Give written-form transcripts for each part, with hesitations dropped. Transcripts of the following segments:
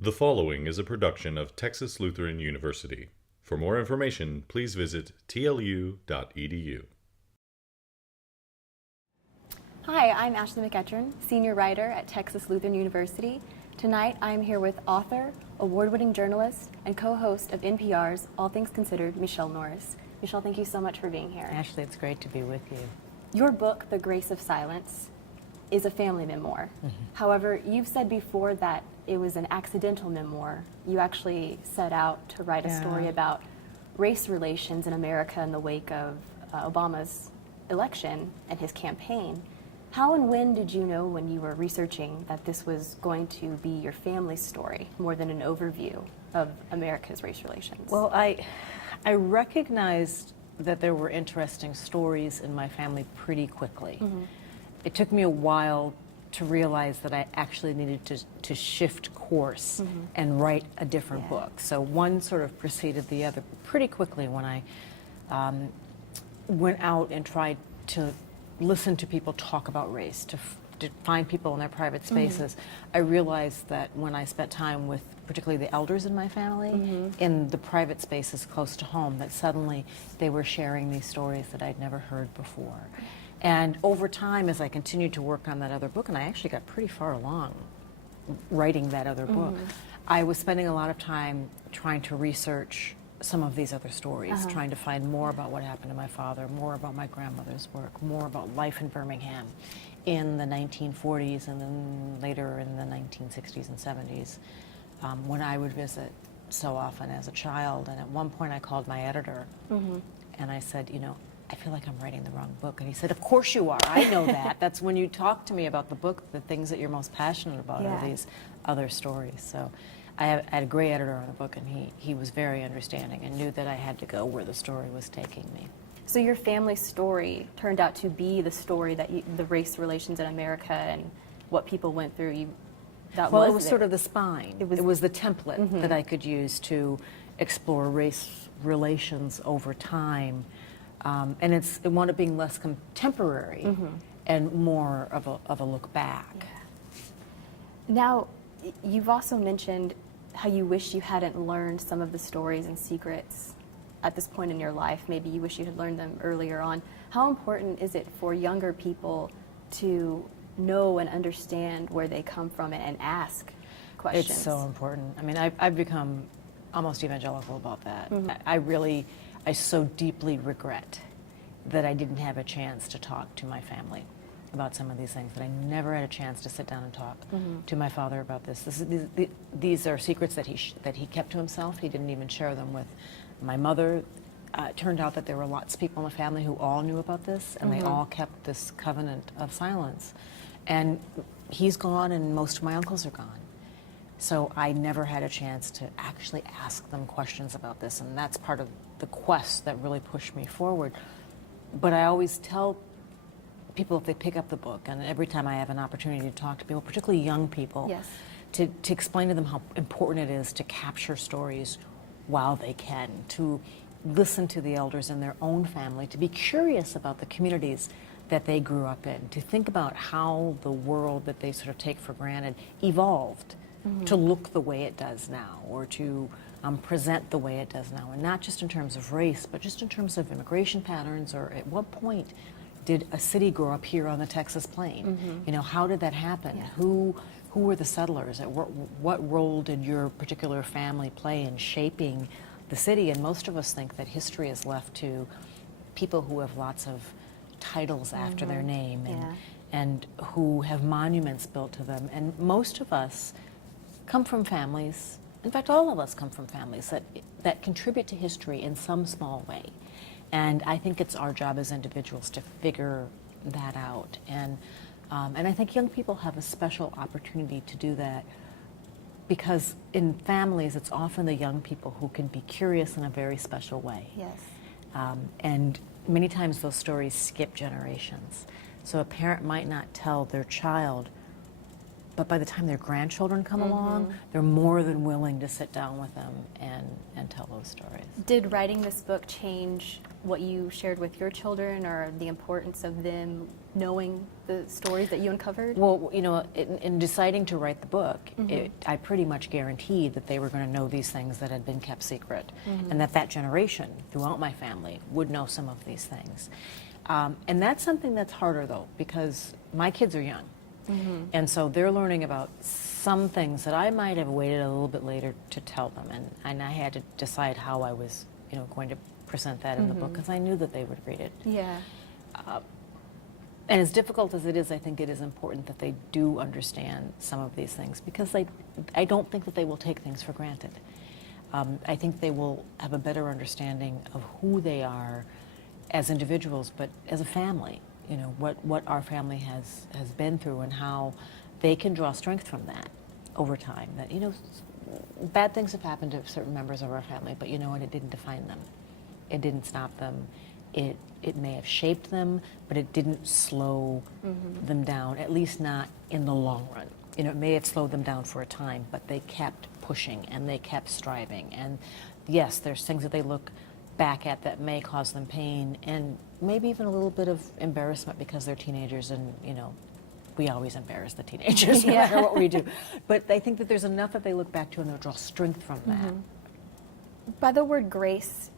The following is a production of Texas Lutheran University. For more information, please visit tlu.edu. Hi, I'm Ashlie McEachern, senior writer at Texas Lutheran University. Tonight, I'm here with author, award-winning journalist, and co-host of NPR's All Things Considered, Michele Norris. Michele, thank you so much for being here. Ashlie, it's great to be with you. Your book, The Grace of Silence, is a family memoir. However, you've said before that it was an accidental memoir. You actually set out to write a story about race relations in America in the wake of Obama's election and his campaign. How and when did you know when you were researching that this was going to be your family's story more than an overview of America's race relations? Well, I recognized that there were interesting stories in my family pretty quickly. It took me a while to realize that I actually needed to shift course and write a different book. So one sort of preceded the other pretty quickly when I went out and tried to listen to people talk about race, to find people in their private spaces. I realized that when I spent time with particularly the elders in my family, in the private spaces close to home, that suddenly they were sharing these stories that I'd never heard before. And over time, as I continued to work on that other book, and I actually got pretty far along writing that other book, I was spending a lot of time trying to research some of these other stories, trying to find more about what happened to my father, more about my grandmother's work, more about life in Birmingham in the 1940s and then later in the 1960s and 70s, when I would visit so often as a child. And at one point I called my editor and I said, you know, I feel like I'm writing the wrong book. And he said, of course you are. I know that. That's when you talk to me about the book, the things that you're most passionate about are these other stories. So I had a great editor on the book, and he was very understanding and knew that I had to go where the story was taking me. So your family story turned out to be the story that the race relations in America and what people went through. It was sort of the spine. It was the template that I could use to explore race relations over time. And it wound up being less contemporary and more of a look back. Now, you've also mentioned how you wish you hadn't learned some of the stories and secrets at this point in your life. Maybe you wish you had learned them earlier on. How important is it for younger people to know and understand where they come from and ask questions? It's so important. I mean, I've become almost evangelical about that. I so deeply regret that I didn't have a chance to talk to my family about some of these things, that I never had a chance to sit down and talk to my father about this. These are secrets that he kept to himself. He didn't even share them with my mother. It turned out that there were lots of people in the family who all knew about this, and they all kept this covenant of silence. And he's gone, and most of my uncles are gone. So I never had a chance to actually ask them questions about this, and that's part of the quest that really pushed me forward. But I always tell people, if they pick up the book, and every time I have an opportunity to talk to people, particularly young people, to explain to them how important it is to capture stories while they can, to listen to the elders in their own family, to be curious about the communities that they grew up in, to think about how the world that they sort of take for granted evolved to look the way it does now, or to present the way it does now, and not just in terms of race, but just in terms of immigration patterns, or at what point did a city grow up here on the Texas plain? You know, how did that happen? Who were the settlers? What role did your particular family play in shaping the city? And most of us think that history is left to people who have lots of titles after their name and who have monuments built to them. And most of us come from families, in fact, all of us come from families that contribute to history in some small way. And I think it's our job as individuals to figure that out. And I think young people have a special opportunity to do that, because in families, it's often the young people who can be curious in a very special way. And many times those stories skip generations. So a parent might not tell their child but by the time their grandchildren come along, they're more than willing to sit down with them and tell those stories. Did writing this book change what you shared with your children, or the importance of them knowing the stories that you uncovered? Well, you know, in deciding to write the book, I pretty much guaranteed that they were going to know these things that had been kept secret, and that generation throughout my family would know some of these things. And that's something that's harder, though, because my kids are young. And so they're learning about some things that I might have waited a little bit later to tell them, and I had to decide how I was, you know, going to present that in the book, because I knew that they would read it. Yeah. And as difficult as it is, I think it is important that they do understand some of these things, because I don't think that they will take things for granted. I think they will have a better understanding of who they are as individuals, but as a family. You know, what our family has been through, and how they can draw strength from that over time. That, you know, bad things have happened to certain members of our family, but you know what, it didn't define them. It didn't stop them. It may have shaped them, but it didn't slow them down, at least not in the long run. You know, it may have slowed them down for a time, but they kept pushing and they kept striving. And yes, there's things that they look back at that may cause them pain, and maybe even a little bit of embarrassment because they're teenagers, and you know, we always embarrass the teenagers no matter what we do. But I think that there's enough that they look back to and they'll draw strength from that. By the word grace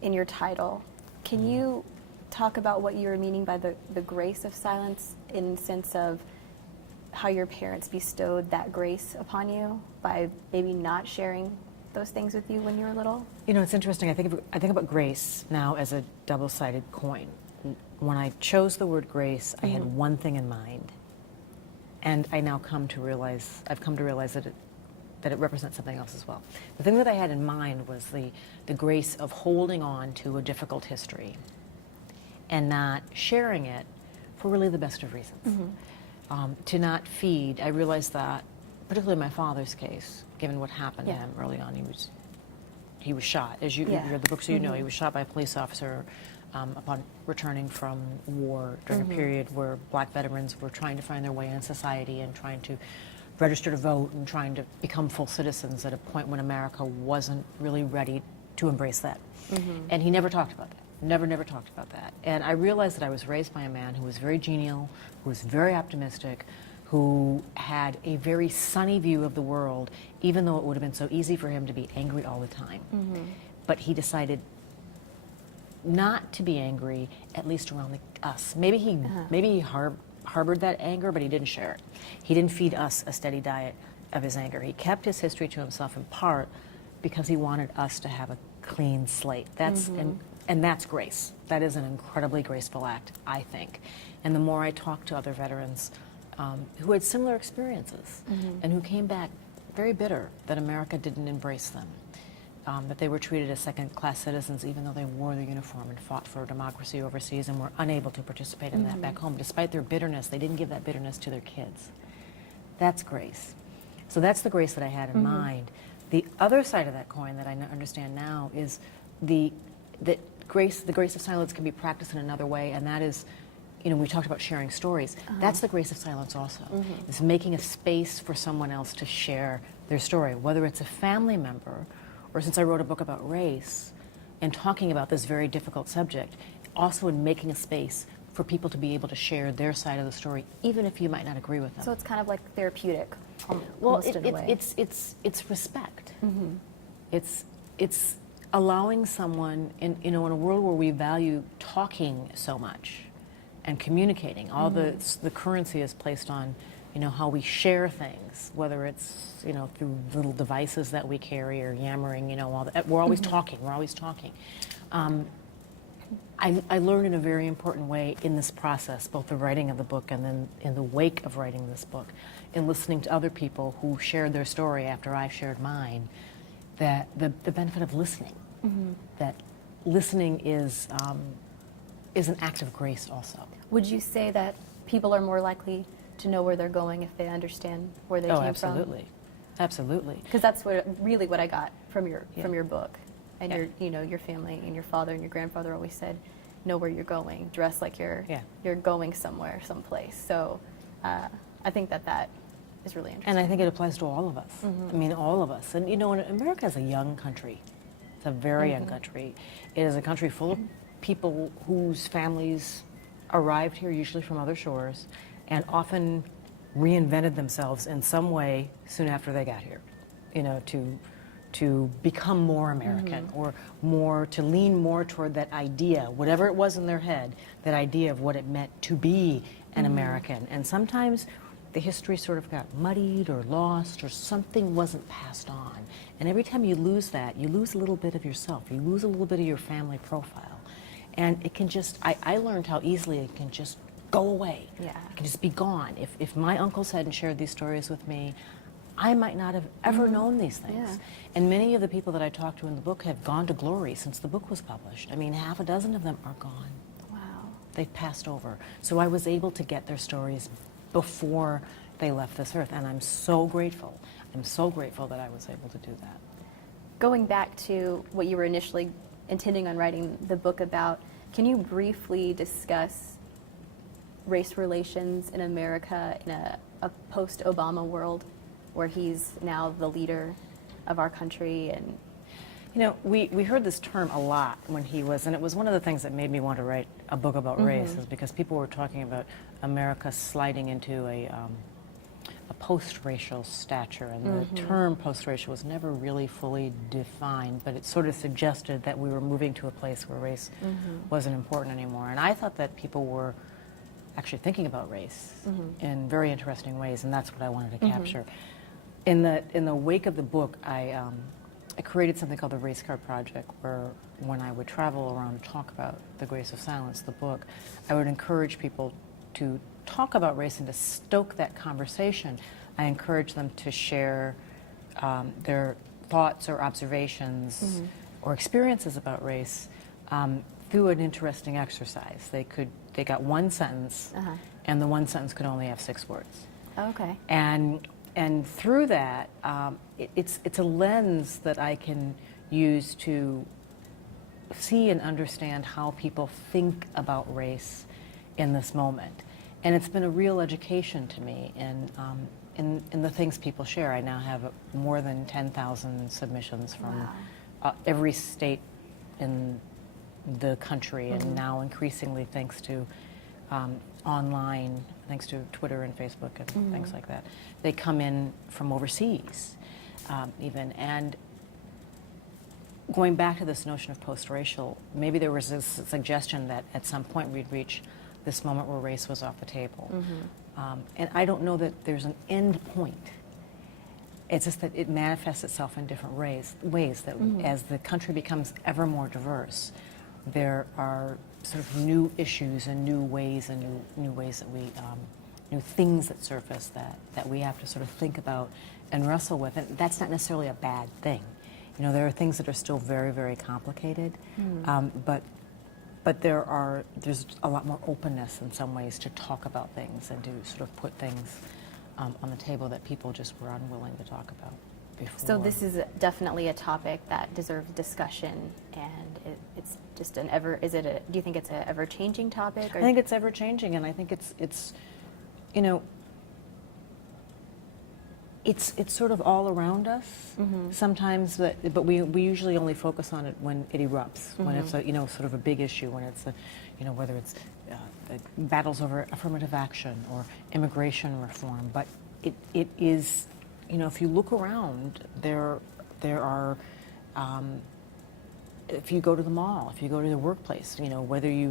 in your title, can you talk about what you were meaning by the grace of silence, in the sense of how your parents bestowed that grace upon you by maybe not sharing those things with you when you were little? You know, it's interesting. I think about grace now as a double-sided coin. When I chose the word grace, I had one thing in mind, and I now I've come to realize that it represents something else as well. The thing that I had in mind was the grace of holding on to a difficult history and not sharing it for really the best of reasons. To not feed. I realized that, particularly in my father's case, given what happened to him early on, he was shot. As you read the book, so you know, he was shot by a police officer upon returning from war during a period where black veterans were trying to find their way in society and trying to register to vote and trying to become full citizens at a point when America wasn't really ready to embrace that. And he never talked about that. Never talked about that. And I realized that I was raised by a man who was very genial, who was very optimistic, who had a very sunny view of the world, even though it would have been so easy for him to be angry all the time. But he decided not to be angry, at least around us. Maybe he harbored that anger, but he didn't share it. He didn't feed us a steady diet of his anger. He kept his history to himself, in part because he wanted us to have a clean slate. And that's grace. That is an incredibly graceful act, I think. And the more I talk to other veterans who had similar experiences and who came back very bitter that America didn't embrace them, that they were treated as second-class citizens even though they wore the uniform and fought for democracy overseas and were unable to participate in that back home. Despite their bitterness, they didn't give that bitterness to their kids. That's grace. So that's the grace that I had in mind. The other side of that coin that I understand now is the grace of silence can be practiced in another way, and that is, you know, we talked about sharing stories. That's the grace of silence also. It's making a space for someone else to share their story, whether it's a family member, or since I wrote a book about race and talking about this very difficult subject, also in making a space for people to be able to share their side of the story, even if you might not agree with them. So it's kind of like therapeutic. Well, it's respect. It's allowing someone in a world where we value talking so much and communicating. All the currency is placed on, you know, how we share things, whether it's, you know, through little devices that we carry or yammering, you know, we're always talking. We're always talking. I learned in a very important way in this process, both the writing of the book and then in the wake of writing this book, in listening to other people who shared their story after I shared mine, that the benefit of listening, that listening is an act of grace also. Would you say that people are more likely to know where they're going if they understand where they came absolutely. from? Absolutely. Because that's really what I got from your book. And your family and your father and your grandfather always said, know where you're going, dress like you're going somewhere, someplace. So I think that is really interesting. And I think it applies to all of us. I mean, all of us. And you know, America is a young country. It's a very young country. It is a country full of people whose families arrived here, usually from other shores, and often reinvented themselves in some way soon after they got here, you know, to become more American or more, to lean more toward that idea, whatever it was in their head, that idea of what it meant to be an American. And sometimes the history sort of got muddied or lost, or something wasn't passed on. And every time you lose that, you lose a little bit of yourself. You lose a little bit of your family profile. And it can just, I learned how easily it can just go away. Yeah. It can just be gone. If my uncles hadn't shared these stories with me, I might not have ever known these things. Yeah. And many of the people that I talked to in the book have gone to glory since the book was published. I mean, half a dozen of them are gone. Wow. They've passed over. So I was able to get their stories before they left this earth, and I'm so grateful. I'm so grateful that I was able to do that. Going back to what you were initially intending on writing the book about, can you briefly discuss race relations in America in a post-Obama world, where he's now the leader of our country? And you know, we heard this term a lot when he was, and it was one of the things that made me want to write a book about race, is because people were talking about America sliding into a post-racial stature, and the term post-racial was never really fully defined, but it sort of suggested that we were moving to a place where race wasn't important anymore. And I thought that people were actually thinking about race in very interesting ways, and that's what I wanted to capture. In the wake of the book, I created something called the Race Card Project, where when I would travel around and talk about The Grace of Silence, the book, I would encourage people to talk about race and to stoke that conversation. I encourage them to share their thoughts or observations or experiences about race through an interesting exercise. They got one sentence, and the one sentence could only have 6 words. okay. And through that, it's a lens that I can use to see and understand how people think about race in this moment. And it's been a real education to me in the things people share. I now have more than 10,000 submissions from every state in the country, and now increasingly thanks to online, thanks to Twitter and Facebook and things like that. They come in from overseas even. And going back to this notion of post-racial, maybe there was this suggestion that at some point we'd reach this moment where race was off the table. And I don't know that there's an end point. It's just that it manifests itself in different ways that as the country becomes ever more diverse, there are sort of new issues and new ways and new ways that we, new things that surface that we have to sort of think about and wrestle with. And that's not necessarily a bad thing. You know, there are things that are still very, very complicated, but there's a lot more openness in some ways to talk about things and to sort of put things on the table that people just were unwilling to talk about before. So this is definitely a topic that deserves discussion, and it's just do you think it's an ever-changing topic? Or? I think it's ever-changing, and I think it's you know, it's sort of all around us sometimes, but we usually only focus on it when it erupts, when it's a, you know, sort of a big issue, when it's a, you know, whether it's battles over affirmative action or immigration reform. But it is, you know, if you look around, there are, if you go to the mall, if you go to the workplace, you know, whether you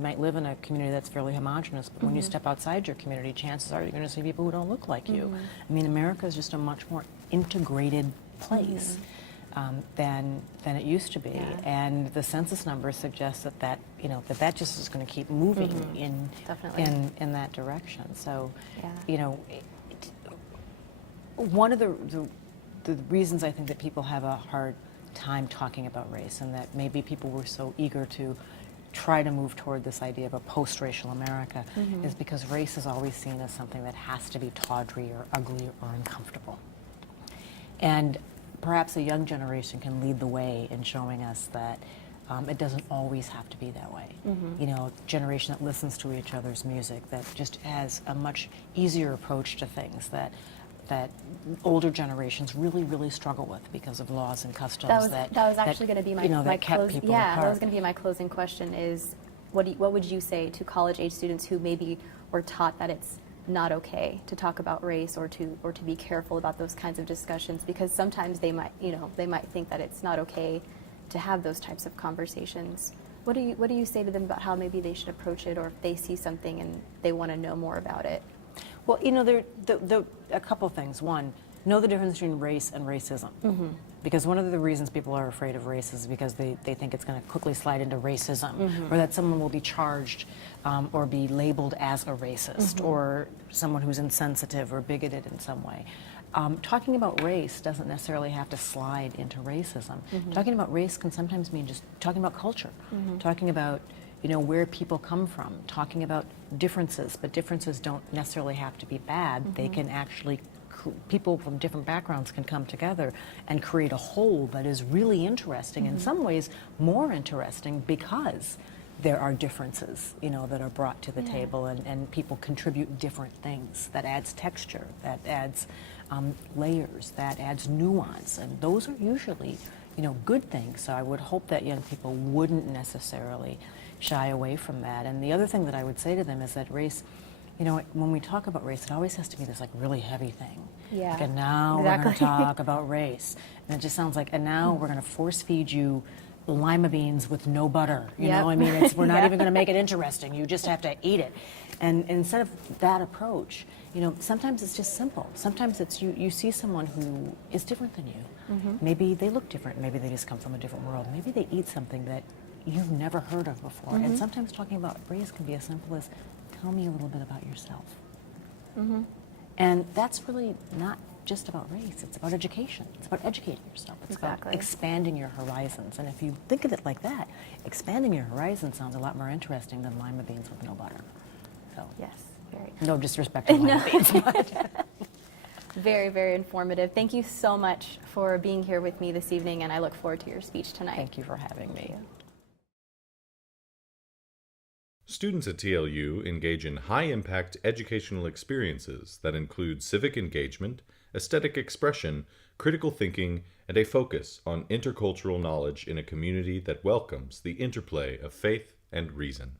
might live in a community that's fairly homogenous, but when you step outside your community, chances are you're going to see people who don't look like you. I mean, America is just a much more integrated place than it used to be, and the census numbers suggest that you know that just is going to keep moving in that direction. So, you know, one of the reasons I think that people have a hard time talking about race, and that maybe people were so eager to try to move toward this idea of a post-racial America, is because race is always seen as something that has to be tawdry or ugly or uncomfortable. And perhaps a young generation can lead the way in showing us that it doesn't always have to be that way. You know, a generation that listens to each other's music, that just has a much easier approach to things, that that older generations really, really struggle with because of laws and customs that was actually going to be my, that kept people that apart. was going to be my closing question is, what would you say to college-age students who maybe were taught that it's not okay to talk about race or to be careful about those kinds of discussions, because sometimes they might think that it's not okay to have those types of conversations. What do you say to them about how maybe they should approach it, or if they see something and they want to know more about it? Well, there a couple things. One, know the difference between race and racism. Mm-hmm. Because one of the reasons people are afraid of race is because they think it's going to quickly slide into racism, mm-hmm. or that someone will be charged or be labeled as a racist, mm-hmm. or someone who's insensitive or bigoted in some way. Talking about race doesn't necessarily have to slide into racism. Mm-hmm. Talking about race can sometimes mean just talking about culture, mm-hmm. talking about where people come from, talking about differences, but differences don't necessarily have to be bad. Mm-hmm. They can actually, people from different backgrounds can come together and create a whole that is really interesting, mm-hmm. in some ways more interesting because there are differences, that are brought to the table, and people contribute different things. That adds texture, that adds layers, that adds nuance, and those are usually, good things. So I would hope that young people wouldn't necessarily shy away from that. And the other thing that I would say to them is that race, when we talk about race, it always has to be this really heavy thing. Yeah. Like, and now we're going to talk about race. And it just sounds like, and now we're going to force feed you lima beans with no butter. You know, I mean, we're not even going to make it interesting. You just have to eat it. And instead of that approach, sometimes it's just simple. Sometimes it's you see someone who is different than you. Mm-hmm. Maybe they look different. Maybe they just come from a different world. Maybe they eat something that you've never heard of before. Mm-hmm. And sometimes talking about race can be as simple as, tell me a little bit about yourself. Mm-hmm. And that's really not just about race. It's about education. It's about educating yourself. It's about expanding your horizons. And if you think of it like that, expanding your horizons sounds a lot more interesting than lima beans with no butter. So yes, very. No disrespect to lima beans. But. Very, very informative. Thank you so much for being here with me this evening, and I look forward to your speech tonight. Thank you for having me. Students at TLU engage in high-impact educational experiences that include civic engagement, aesthetic expression, critical thinking, and a focus on intercultural knowledge in a community that welcomes the interplay of faith and reason.